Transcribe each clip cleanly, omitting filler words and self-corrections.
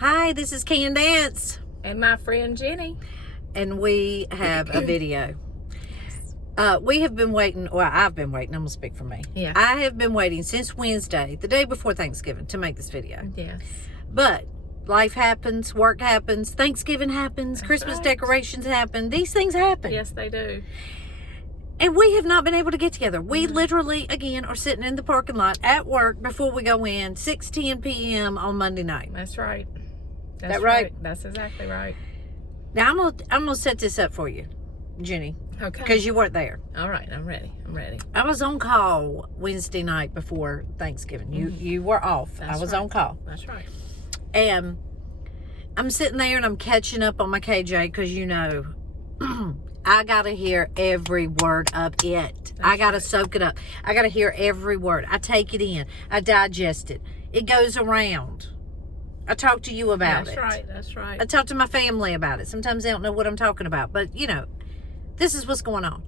Hi, this is Candace. And my friend Jenny. And we have a video. We have been waiting, well, I've been waiting, I'm going to speak for me. Yeah. I have been waiting since Wednesday, the day before Thanksgiving, to make this video. Yes. But life happens, work happens, Thanksgiving happens, That's Christmas right. decorations happen. These things happen. Yes, they do. And we have not been able to get together. We literally, again, are sitting in the parking lot at work before we go in, 6:10 p.m. on Monday night. That's right. That's That right? That's exactly right. Now, I'm gonna set this up for you, Jenny, Okay. because you weren't there. All right, I'm ready. I was on call Wednesday night before Thanksgiving. You were off. That's I was right. on call. That's right. And I'm sitting there and I'm catching up on my KJ because, you know, I got to hear every word of it. I got to soak it up. I got to hear every word. I take it in. I digest it. It goes around. I talk to you about it. That's right. I talk to my family about it. Sometimes they don't know what I'm talking about. But, you know, this is what's going on.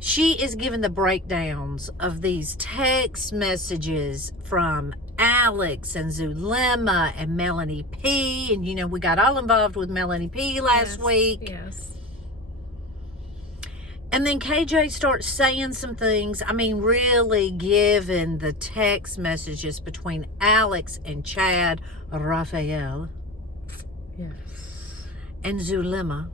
She is giving the breakdowns of these text messages from Alex and Zulema and Melanie P. And, you know, we got all involved with Melanie P last week. Yes. And then KJ starts saying some things. I mean, really giving the text messages between Alex and Chad Raphael Yes. and Zulema.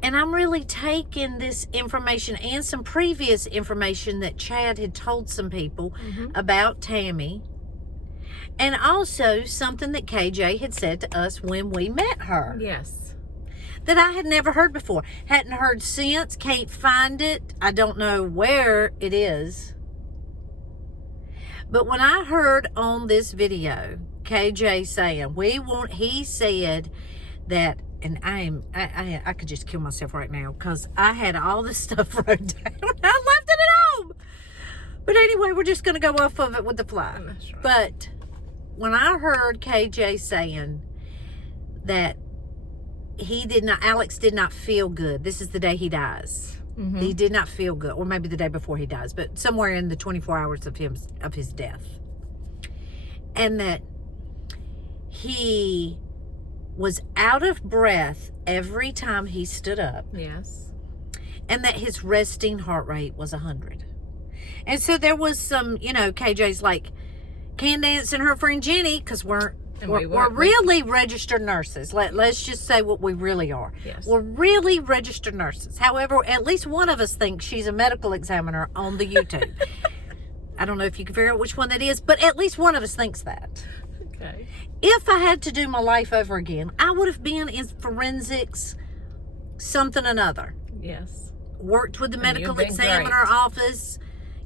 And I'm really taking this information and some previous information that Chad had told some people about Tammy. And also something that KJ had said to us when we met her. Yes. That I had never heard before. Hadn't heard since. Can't find it. I don't know where it is. But when I heard on this video, KJ saying, he said that, and I could just kill myself right now because I had all this stuff wrote down. I left it at home. But anyway, we're just going to go off of it with the fly. That's right. But when I heard KJ saying that Alex did not feel good. This is the day he dies. He did not feel good, or maybe the day before he dies, but somewhere in the 24 hours of his death. And that he was out of breath every time he stood up. Yes. And that his resting heart rate was 100. And so there was some, you know, KJ's like, Candace and her friend Jenny, because we're really registered nurses. Let's just say what we really are. Yes. We're really registered nurses. However, at least one of us thinks she's a medical examiner on the YouTube. I don't know if you can figure out which one that is, but at least one of us thinks that. Okay. If I had to do my life over again, I would have been in forensics something or another. Yes. Worked with the And medical you've been examiner great. office.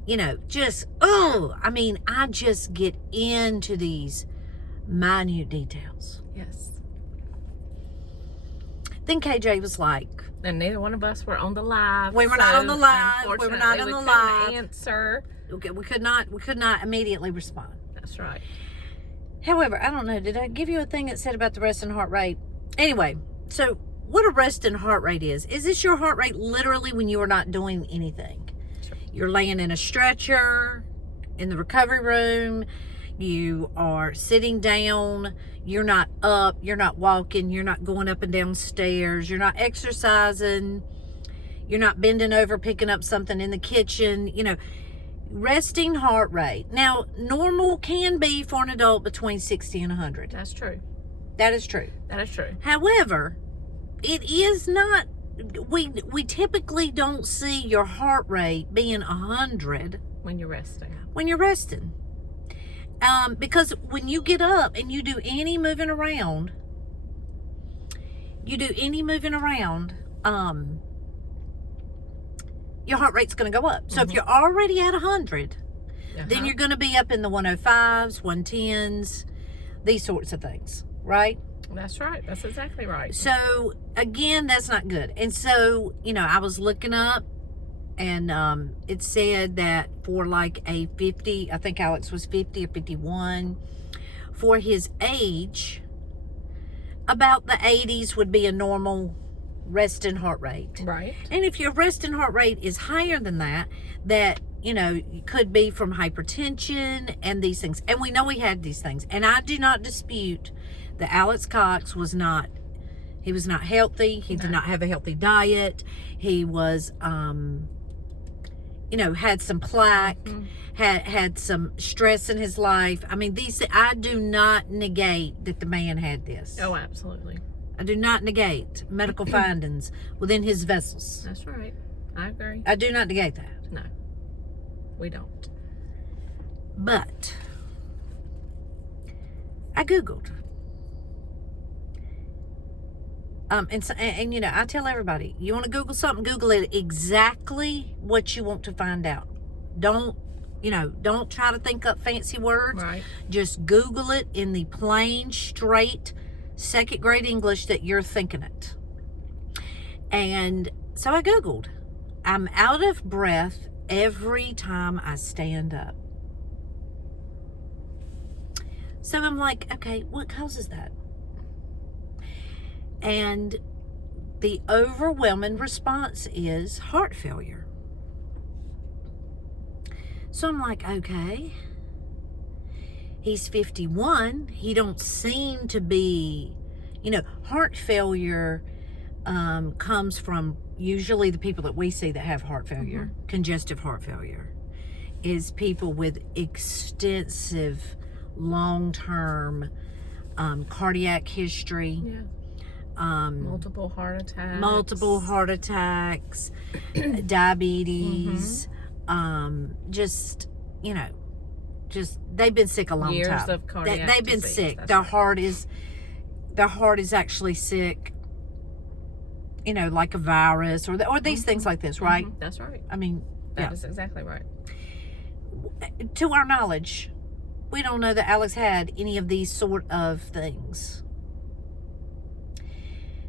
You know, just, I just get into these minute details. Yes. Then KJ was like, And neither one of us were on the live. We were not on the live. We were not on unfortunately, the we live. couldn't answer. okay, we could not immediately respond. That's right. However, I don't know, did I give you a thing that said about the resting heart rate? Anyway, so what a resting heart rate is this your heart rate literally when you are not doing anything? Sure. You're laying in a stretcher, in the recovery room, you are sitting down, you're not up, you're not walking, you're not going up and down stairs, you're not exercising, you're not bending over, picking up something in the kitchen, you know, resting heart rate. Now, normal can be for an adult between 60 and 100. That's true. That is true. That is true. However, it is not, we typically don't see your heart rate being 100 When you're resting. when you're resting. Because when you get up and you do any moving around, your heart rate's going to go up. So if you're already at 100, then you're going to be up in the 105s, 110s, these sorts of things, right? That's right. That's exactly right. So again, that's not good. And so, you know, I was looking up and it said that for like a 50, I think Alex was 50 or 51, for his age, about the 80s would be a normal resting heart rate. Right. And if your resting heart rate is higher than that, that you know, it could be from hypertension and these things. And we know he had these things. And I do not dispute that Alex Cox was not healthy. He did not have a healthy diet. He was, you know, had some plaque, had some stress in his life. I mean, I do not negate that the man had this. Oh, absolutely. I do not negate medical findings within his vessels. That's right. I agree. I do not negate that. No, we don't. But I Googled. And you know, I tell everybody, you want to Google something, Google it exactly what you want to find out. Don't try to think up fancy words. Right. Just Google it in the plain, straight, second grade English that you're thinking it. And so I Googled. I'm out of breath every time I stand up. So I'm like, okay, what causes that? And the overwhelming response is heart failure. So I'm like, okay. He's 51. He don't seem to be, you know, heart failure comes from usually the people that we see that have heart failure, congestive heart failure, is people with extensive long-term cardiac history. Yeah. Multiple heart attacks, diabetes, just, you know, they've been sick a long years time. Years of cardiac They've been disease. sick. That's their heart is actually sick, you know, like a virus or these things like this, right? That's right. I mean, that is exactly right. To our knowledge, we don't know that Alex had any of these sort of things.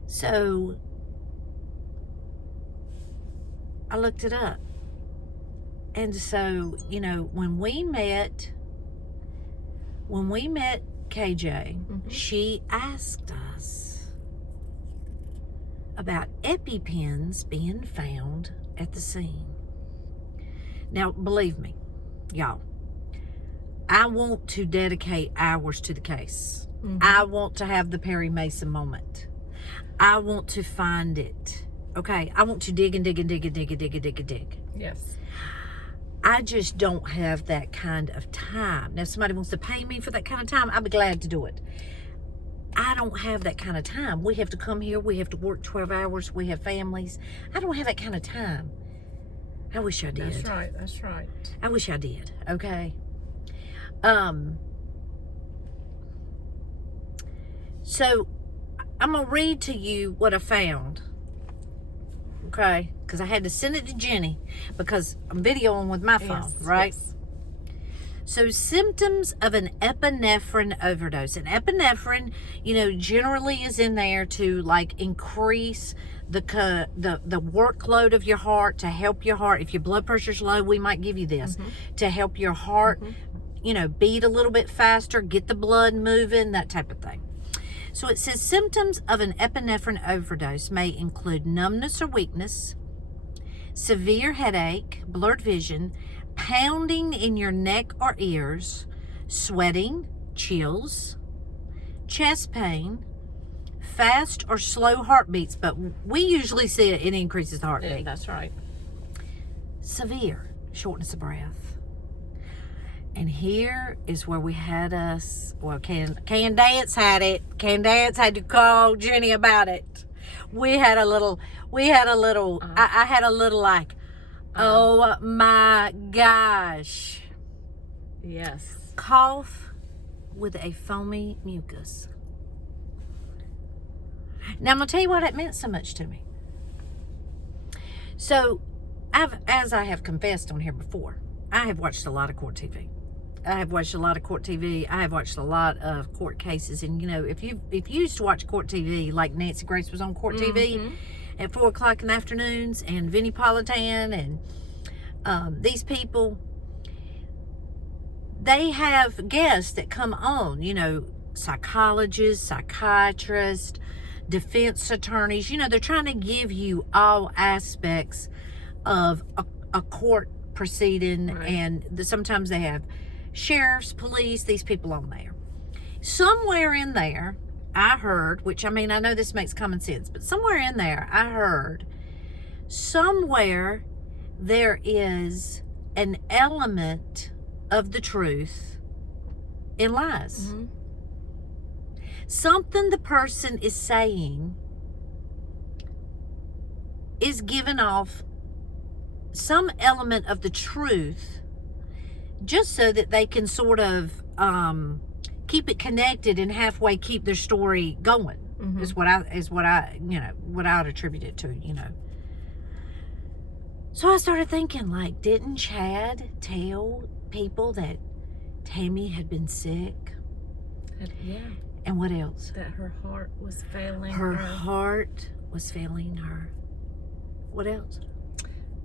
So I looked it up. And so, you know, when we met KJ, she asked us about EpiPens being found at the scene. Now, believe me, y'all, I want to dedicate hours to the case. I want to have the Perry Mason moment. I want to find it. Okay, I want to dig and dig and dig and dig and dig and dig and dig. Yes. I just don't have that kind of time. Now, if somebody wants to pay me for that kind of time, I'd be glad to do it. I don't have that kind of time. We have to come here. We have to work 12 hours. We have families. I don't have that kind of time. I wish I did. That's right. That's right. I wish I did. Okay. So I'm going to read to you what I found. Okay? Because I had to send it to Jenny because I'm videoing with my phone, right? Yes. So, symptoms of an epinephrine overdose. And epinephrine, you know, generally is in there to like increase the workload of your heart, to help your heart. If your blood pressure's low, we might give you this to help your heart, you know, beat a little bit faster, get the blood moving, that type of thing. So it says symptoms of an epinephrine overdose may include numbness or weakness, severe headache, blurred vision, pounding in your neck or ears, sweating, chills, chest pain, fast or slow heartbeats, but we usually see it increases the heartbeat. Yeah, that's right. Severe shortness of breath. And here is where we had us, well, Candace had it. Candace had to call Jenny about it. I had a little like, oh my gosh. Yes. Cough with a foamy mucus. Now I'm going to tell you why that meant so much to me. So, as I have confessed on here before, I have watched a lot of court TV. I have watched a lot of court of court cases. And, you know, if you used to watch court TV, like Nancy Grace was on court TV at 4 o'clock in the afternoons, and Vinnie Politan and these people, they have guests that come on, you know, psychologists, psychiatrists, defense attorneys. You know, they're trying to give you all aspects of a court proceeding, Right. and sometimes they have sheriffs, police, these people on there. Somewhere in there, I heard, which I mean, I know this makes common sense, but somewhere in there, I heard somewhere there is an element of the truth in lies. Mm-hmm. Something the person is saying is giving off some element of the truth just so that they can sort of keep it connected and halfway keep their story going. Mm-hmm. is what I what I would attribute it to, So I started thinking, like, didn't Chad tell people that Tammy had been sick? Yeah. And what else? That her heart was failing Her heart was failing her. What else?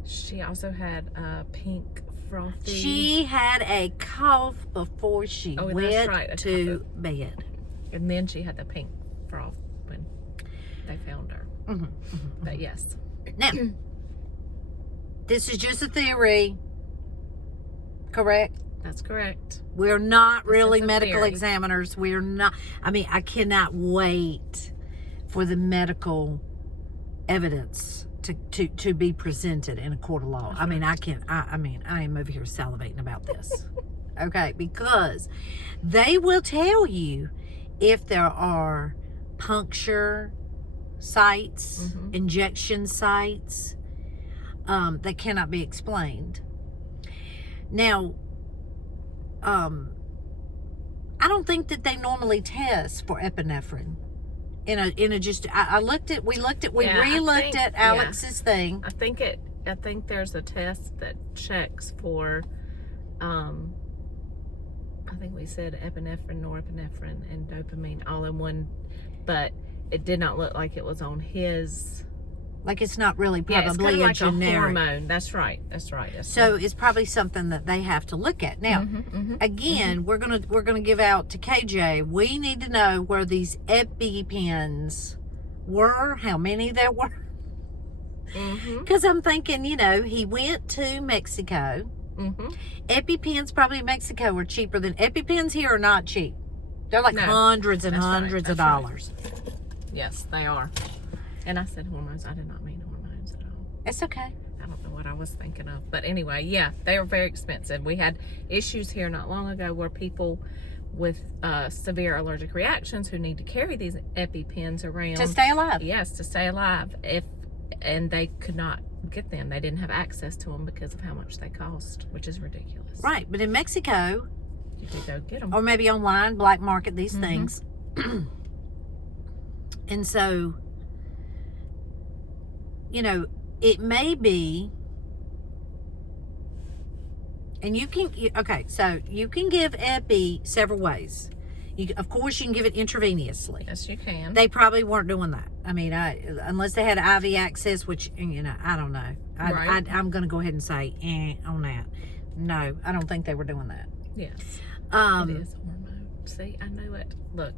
She also had a pink frothy. She had a cough before she Oh, that's went right, to bed. And then she had the pink froth when they found her. Mm-hmm, mm-hmm. But yes. Now, this is just a theory, correct? That's correct. We're not really is a medical theory. examiners. We're not. I mean, I cannot wait for the medical evidence to be presented in a court of law. I mean, I am over here salivating about this. Okay, because they will tell you if there are puncture sites, Mm-hmm. injection sites that cannot be explained. Now, I don't think that they normally test for epinephrine. We relooked at Alex's thing. I think there's a test that checks for I think we said epinephrine, norepinephrine, and dopamine all in one, but it did not look like it was on his. Like, it's not really Yeah, it's probably kind of a like generic. a hormone. That's right. So it's probably something that they have to look at. Now, again, we're gonna give out to KJ. We need to know where these EpiPens were, how many there were. Because I'm thinking, he went to Mexico. EpiPens probably in Mexico are cheaper than EpiPens here are not cheap. They're like hundreds and hundreds of dollars. Yes, they are. And I said hormones. I did not mean hormones at all. It's okay. I don't know what I was thinking of. But anyway, yeah, they are very expensive. We had issues here not long ago where people with severe allergic reactions who need to carry these EpiPens around. To stay alive. Yes, to stay alive. And they could not get them. They didn't have access to them because of how much they cost, which is ridiculous. Right. But in Mexico, You could go get them. or maybe online, black market these things. And so, it may be, and so you can give Epi several ways. Of course, you can give it intravenously. Yes, you can. They probably weren't doing that. I mean, unless they had IV access, which, I don't know. Right. I'm going to go ahead and say, on that. No, I don't think they were doing that. Yes. It is a hormone. See, I knew it. Look,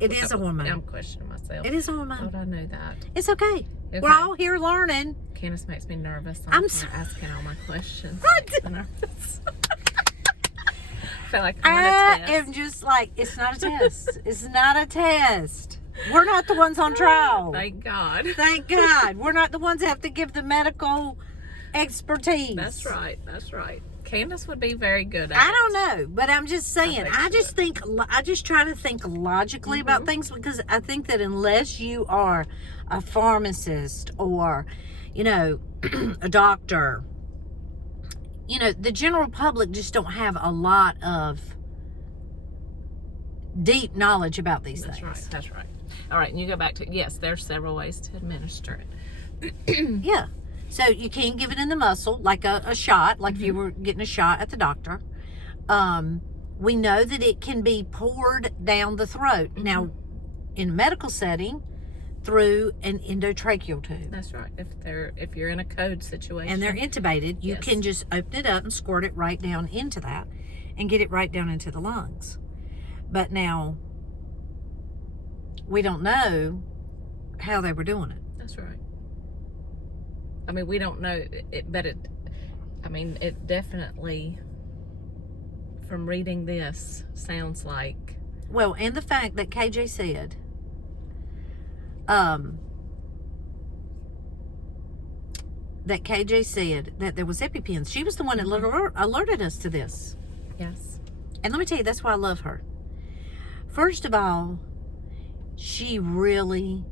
It is a hormone. I'm questioning myself. It is a hormone. Thought I knew that. It's okay. Okay. We're all here learning. Candace makes me nervous. I'm asking all my questions. I Makes me nervous. I feel like I I'm on a test. am just like, it's not a test. It's not a test. We're not the ones on trial. Thank God. Thank God. We're not the ones that have to give the medical expertise. That's right. That's right. Candace would be very good at I it. don't know, but I'm just saying. I I just try to think logically about things, because I think that unless you are a pharmacist or, a doctor, the general public just don't have a lot of deep knowledge about these That's things. right. That's right. All right. And you go back to, yes, there's several ways to administer it. Yeah. So you can give it in the muscle, like a shot, like if you were getting a shot at the doctor. We know that it can be poured down the throat. Now, in a medical setting, through an endotracheal tube. That's right. If you're in a code situation. And they're intubated, you can just open it up and squirt it right down into that and get it right down into the lungs. But now, we don't know how they were doing it. That's right. I mean, we don't know it, but mean, it definitely, from reading this, sounds like. Well, and the fact that KJ said, that there was EpiPens. She was the one that alerted us to this. Yes. And let me tell you, that's why I love her. First of all, she really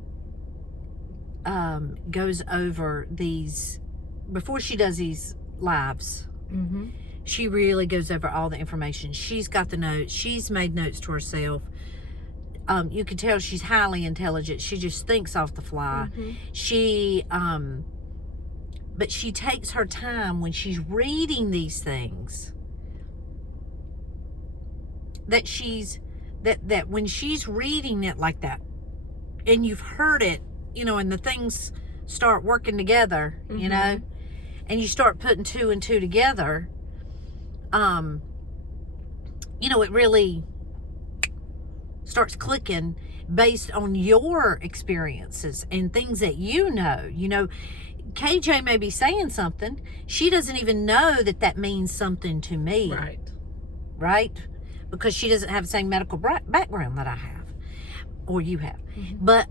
goes over these, before she does these lives, Mm-hmm. she really goes over all the information. She's got the notes. She's made notes to herself. You can tell she's highly intelligent. She just thinks off the fly. Mm-hmm. But she takes her time when she's reading these things. That when she's reading it like that, and you've heard it, and the things start working together, Mm-hmm. and you start putting two and two together, it really starts clicking based on your experiences and things that KJ may be saying something. She doesn't even know that means something to me. Right? Because she doesn't have the same medical background that I have. Or you have. Mm-hmm. But,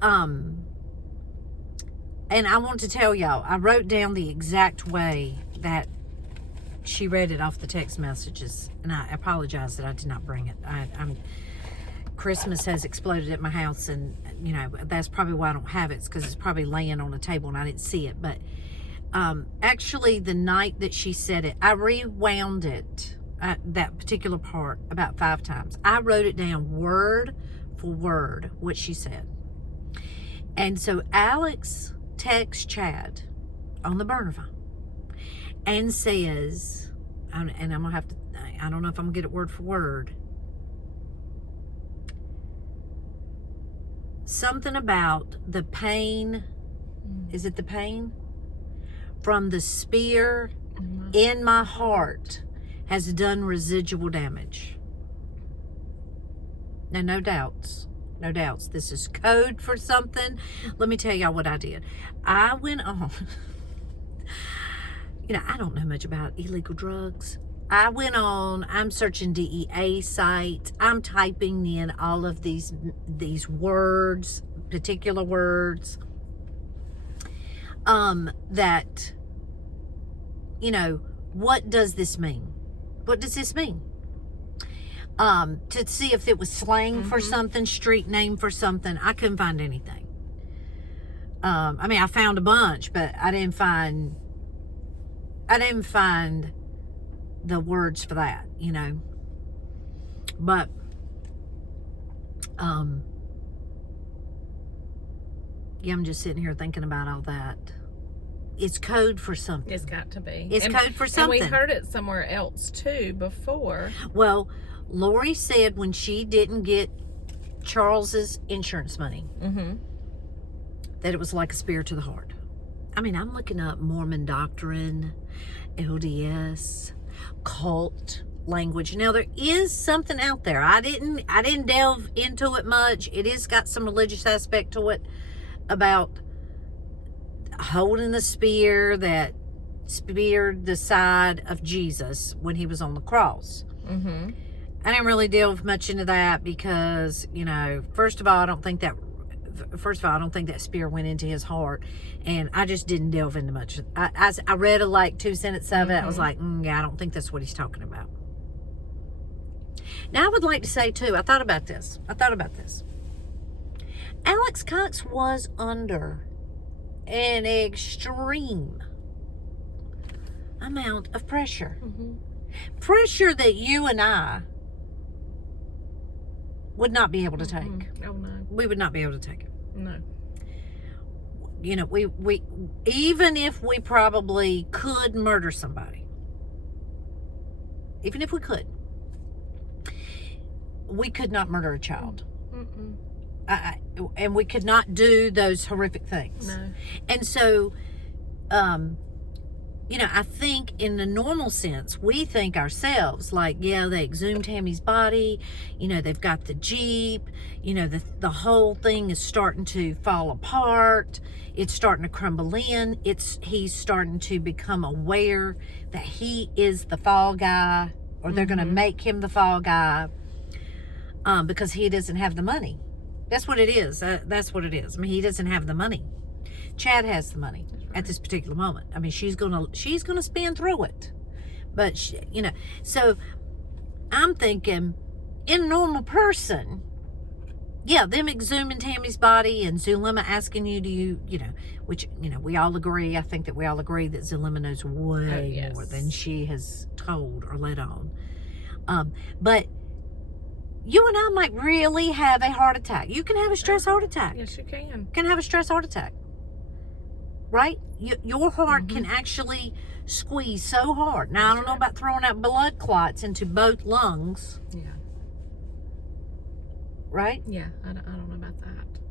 and I want to tell y'all, I wrote down the exact way that she read it off the text messages. And I apologize that I did not bring it. Christmas has exploded at my house, and that's probably why I don't have it. It's because it's probably laying on a table and I didn't see it. But actually, the night that she said it, I rewound it, that particular part, about 5 times. I wrote it down word for word what she said. And so Alex texts Chad on the burner phone and says, and I'm gonna have to, I don't know if I'm gonna get it word for word. Something about the pain. Is it the pain? From the spear in my heart has done residual damage. Now, no doubts. This is code for something. Let me tell y'all what I did. I went on. I don't know much about illegal drugs. I went on, I'm searching DEA sites. I'm typing in all of these words, particular words, that, what does this mean? What does this mean? To see if it was slang for something, street name for something. I couldn't find anything. I found a bunch, but I didn't find the words for that, but I'm just sitting here thinking about all that. It's code for something. It's got to be. It's code for something. And we heard it somewhere else too before. Well, Lori said when she didn't get Charles's insurance money, that it was like a spear to the heart. I'm looking up Mormon doctrine, LDS, cult language. Now there is something out there. I didn't delve into it much. It is got some religious aspect to it about holding the spear that speared the side of Jesus when he was on the cross. I didn't really delve much into that because, first of all, I don't think that spear went into his heart, and I just didn't delve into much. I read like 2 sentences of it. I was like, yeah, I don't think that's what he's talking about. Now, I would like to say too, I thought about this. Alex Cox was under an extreme amount of pressure. Pressure that you and I would not be able to take. Oh, no. We would not be able to take it. No. We even if we probably could murder somebody, even if we could not murder a child. And we could not do those horrific things. No. And so, I think in the normal sense, we think ourselves like, yeah, they exhumed Tammy's body. They've got the Jeep. The whole thing is starting to fall apart. It's starting to crumble in. He's starting to become aware that he is the fall guy, or they're going to make him the fall guy because he doesn't have the money. That's what it is. That's what it is. I mean, he doesn't have the money. Chad has the money at this particular moment. I mean, she's gonna spin through it, but so I'm thinking, in a normal person, yeah, them exhuming Tammy's body and Zulema asking you, which we all agree. I think that we all agree that Zulema knows way more than she has told or let on. But you and I might really have a heart attack. You can have a stress heart attack. Yes, you can. You can have a stress heart attack. Right? Your heart can actually squeeze so hard. Now, I don't know about throwing out blood clots into both lungs. Yeah. Right? Yeah, I don't know about that.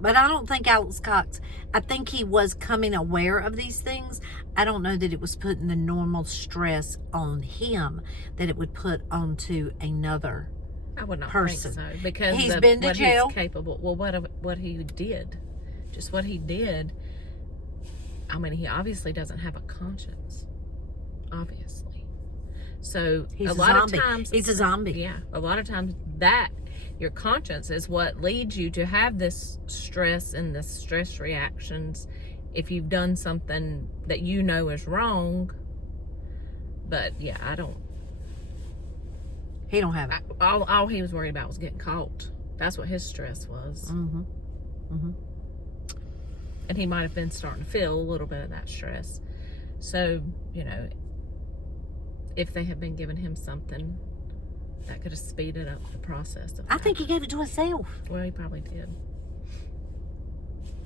But I don't think Alex Cox, I think he was coming aware of these things. I don't know that it was putting the normal stress on him that it would put onto another I would not person. think so. Because he's been to jail. He's capable. Well, what he did. Just what he did. I mean, he obviously doesn't have a conscience. Obviously. So he's a lot zombie. of times He's a zombie. Yeah. A lot of times that your conscience is what leads you to have this stress and the stress reactions if you've done something that is wrong. But yeah, he don't have it. All he was worried about was getting caught. That's what his stress was. And he might have been starting to feel a little bit of that stress. So, if they had been giving him something, that could have speeded up the process of that. I think he gave it to himself. Well, he probably did.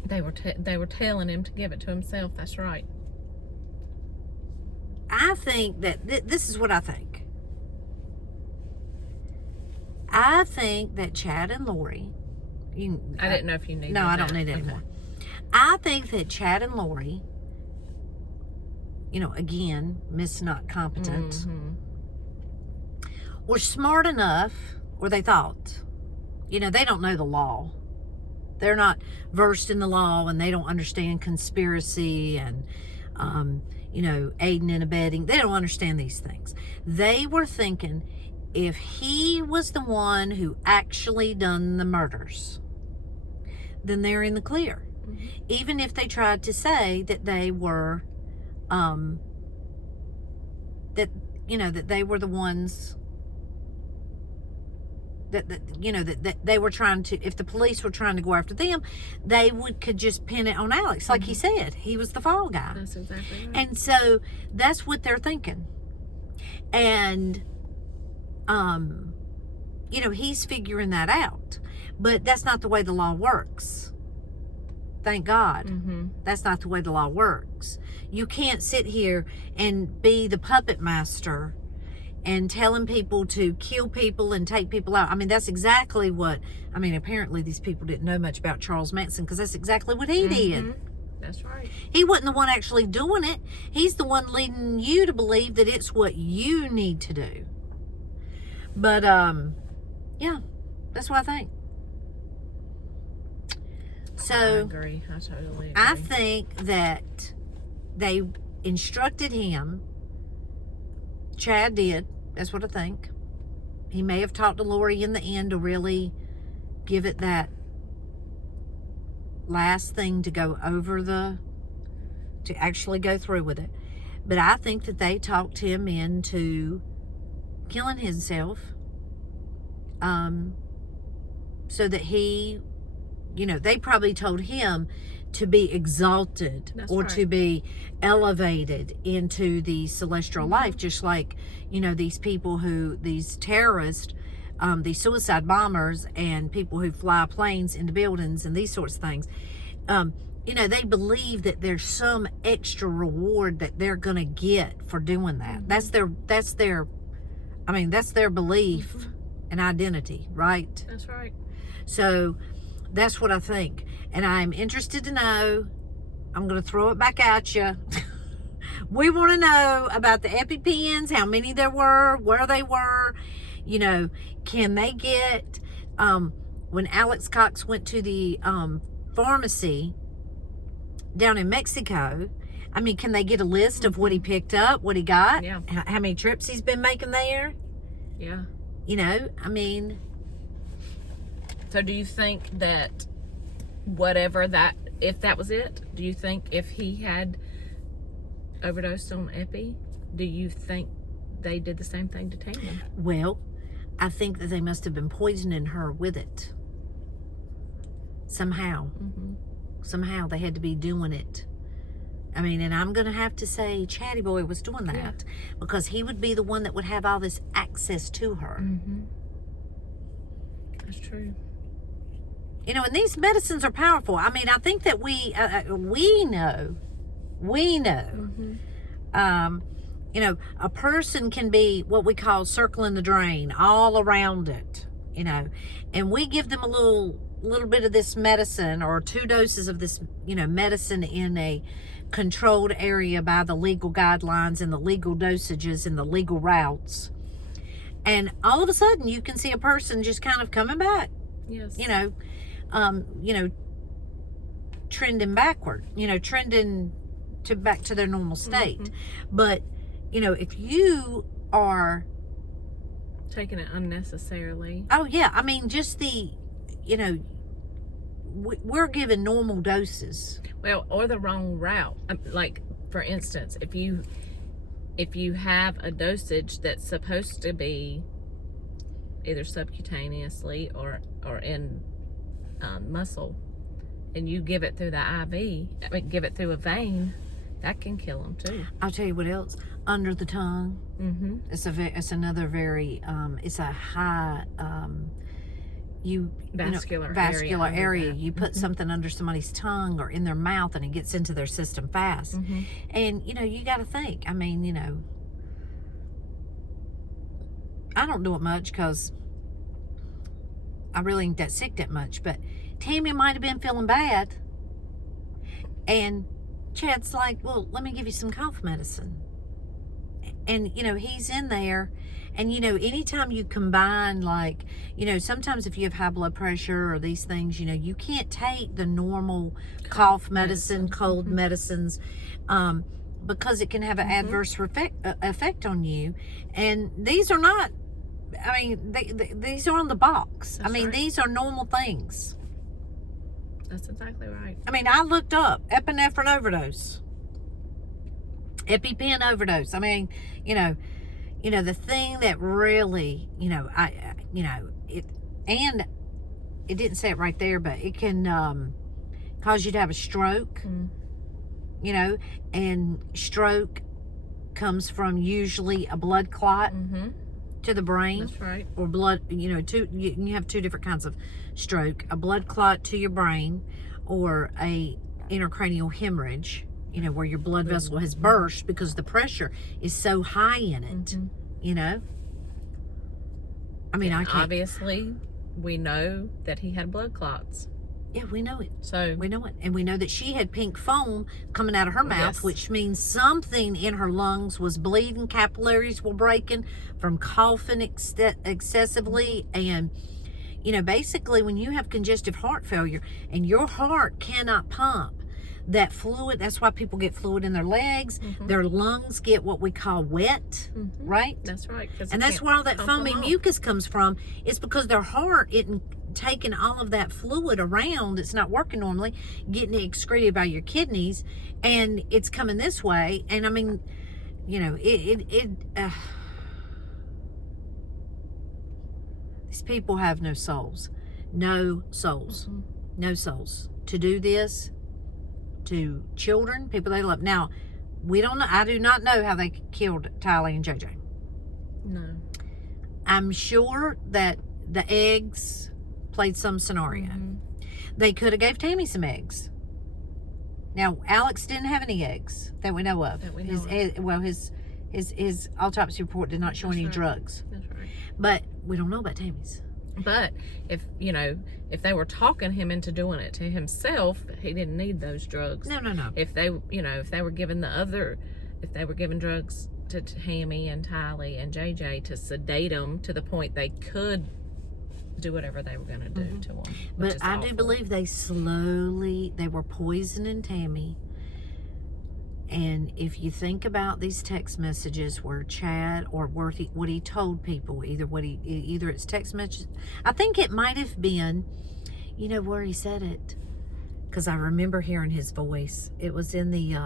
They were telling him to give it to himself. That's right. I think that this is what I think. I think that Chad and Lori. I didn't know if you needed No, I don't need it anymore. I think that Chad and Lori, again, Miss Not Competent, were smart enough, or they thought, they don't know the law. They're not versed in the law, and they don't understand conspiracy and, aiding and abetting. They don't understand these things. They were thinking, if he was the one who actually done the murders, then they're in the clear. Even if they tried to say that they were, that they were the ones that they were trying to, if the police were trying to go after them, they could just pin it on Alex. Like he said, he was the fall guy. That's exactly right. And so that's what they're thinking. And, he's figuring that out. But that's not the way the law works. Thank God. That's not the way the law works. You can't sit here and be the puppet master and telling people to kill people and take people out. I mean, that's exactly what, apparently these people didn't know much about Charles Manson, because that's exactly what he did. That's right. He wasn't the one actually doing it. He's the one leading you to believe that it's what you need to do. But, yeah, that's what I think. So I agree. I totally agree. I think that they instructed him. Chad did. That's what I think. He may have talked to Lori in the end to really give it that last thing to go over to actually go through with it. But I think that they talked him into killing himself, so that he, they probably told him to be exalted. That's or right. To be elevated into the celestial life, just like, these people these terrorists, these suicide bombers and people who fly planes into buildings and these sorts of things, they believe that there's some extra reward that they're going to get for doing that. That's their belief and identity, right? That's right. So that's what I think. And I'm interested to know, I'm going to throw it back at you. We want to know about the EpiPens, how many there were, where they were. You know, can they get, when Alex Cox went to the pharmacy down in Mexico, I mean, can they get a list of what he picked up, what he got, Yeah. how many trips he's been making there? Yeah. You know, I mean. So do you think that whatever that, if that was it, do you think if he had overdosed on Epi, do you think they did the same thing to Tammy? Well, I think that they must have been poisoning her with it. Somehow. Mm-hmm. Somehow they had to be doing it. I mean, and I'm going to have to say Chatty Boy was doing that because he would be the one that would have all this access to her. Mm-hmm. That's true. You know, and these medicines are powerful. I mean, I think that we know, Mm-hmm. You know, a person can be what we call circling the drain all around it, you know, and we give them a little bit of this medicine or 2 doses of this, you know, medicine in a controlled area by the legal guidelines and the legal dosages and the legal routes. And all of a sudden you can see a person just kind of coming back, Yes. you know, trending backward, you know, trending back to their normal state. Mm-hmm. But, you know, if you are taking it unnecessarily. Oh, yeah. I mean, just the, you know, we're given normal doses. Well, or the wrong route. Like, for instance, if you have a dosage that's supposed to be either subcutaneously or in muscle, and you give it through the IV, I mean, give it through a vein, that can kill them too. I'll tell you what else. Under the tongue. Mm-hmm. It's another very, it's a high, vascular area. You put something under somebody's tongue or in their mouth and it gets into their system fast. Mm-hmm. And, you know, you got to think. I mean, you know, I don't do it much because I really ain't that sick that much. But Tammy might have been feeling bad. And Chad's like, well, let me give you some cough medicine. And, you know, he's in there. And, you know, anytime you combine, like, you know, sometimes if you have high blood pressure or these things, you know, you can't take the normal cough medicine, cold medicines, because it can have an adverse effect on you. And these are not, I mean, these are on the box. That's I mean, right. These are normal things. That's exactly right. I mean, I looked up epinephrine overdose, EpiPen overdose. I mean, you know, the thing that really, you know, it didn't say it right there, but it can cause you to have a stroke, you know, and stroke comes from usually a blood clot to the brain. That's right. Or blood, you know, you have 2 different kinds of stroke, a blood clot to your brain or a intracranial hemorrhage, you know, where your blood vessel has burst because the pressure is so high in it, you know. I mean, and obviously we know that he had blood clots. Yeah, we know it. So we know it. And we know that she had pink foam coming out of her mouth, Yes. which means something in her lungs was bleeding, capillaries were breaking from coughing excessively. And, you know, basically when you have congestive heart failure and your heart cannot pump that fluid, that's why people get fluid in their legs. Their lungs get what we call wet, right? That's right. And that's where all that foamy mucus comes from. It's because their heart isn't taking all of that fluid around. It's not working normally, getting it excreted by your kidneys, and it's coming this way. And I mean, you know, these people have no souls. No souls. No souls. To do this to children, people they love. Now, we don't know. I do not know how they killed Tylee and JJ. No. I'm sure that the eggs played some scenario. They could have gave Tammy some eggs. Now, Alex didn't have any eggs that we know of. His autopsy report did not show any drugs. That's right. But we don't know about Tammy's. But if they were talking him into doing it to himself, he didn't need those drugs. No. If they were giving drugs to Tammy and Tylee and JJ to sedate them to the point they could do whatever they were going to do to them. But I do believe they were poisoning Tammy. And if you think about these text messages where Chad or what he told people, either it's text messages, I think it might have been, where he said it, because I remember hearing his voice. It was in the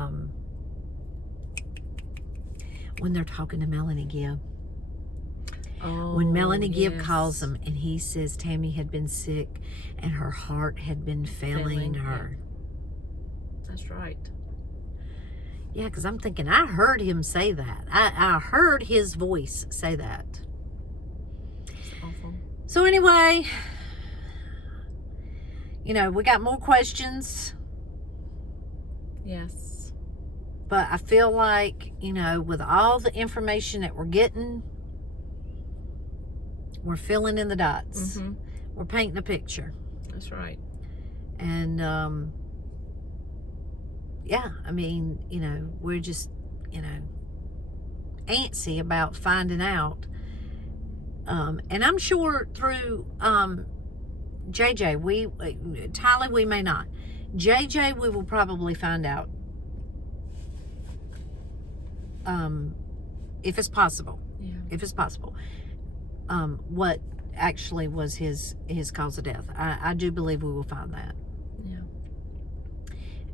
when they're talking to Melanie Gibb. Oh, when Melanie Gibb calls him and he says Tammy had been sick and her heart had been failing her. Yeah. That's right. Yeah, because I'm thinking, I heard him say that. I heard his voice say that. It's awful. So anyway, we got more questions. Yes. But I feel like, with all the information that we're getting, we're filling in the dots. Mm-hmm. We're painting a picture. That's right. And, yeah, I mean, we're just, antsy about finding out. And I'm sure through JJ, Tylee, we may not. JJ, we will probably find out. If it's possible. Yeah. If it's possible. What actually was his cause of death. I do believe we will find that. Yeah.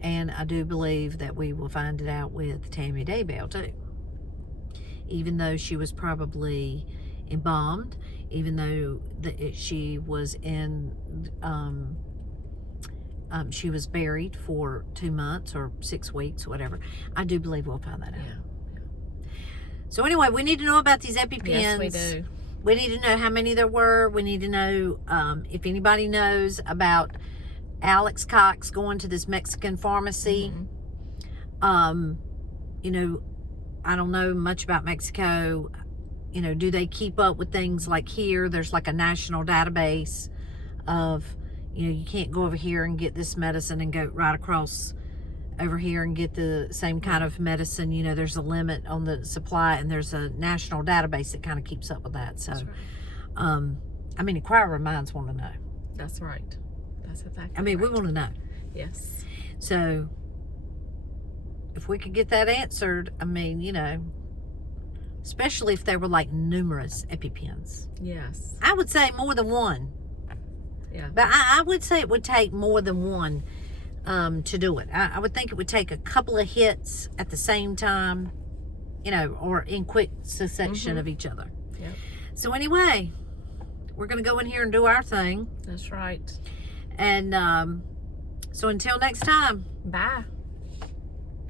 And I do believe that we will find it out with Tammy Daybell too. Even though she was probably embalmed, even though she was she was buried for 2 months or 6 weeks, whatever. I do believe we'll find that out. Yeah. So anyway, we need to know about these EpiPens. Yes, we do. We need to know how many there were. We need to know if anybody knows about Alex Cox going to this Mexican pharmacy. Mm-hmm. I don't know much about Mexico. Do they keep up with things like here? There's like a national database of, you can't go over here and get this medicine and go right across over here and get the same kind of medicine. There's a limit on the supply, and there's a national database that kind of keeps up with that. So, That's right. Inquirer minds want to know. That's right. That's exactly we want to know. Yes. So, if we could get that answered, especially if there were like numerous EpiPens. Yes. I would say more than one. Yeah. But I would say it would take more than one to do it. I would think it would take a couple of hits at the same time, or in quick succession of each other. Yep. So anyway, we're going to go in here and do our thing. That's right. And so until next time. Bye.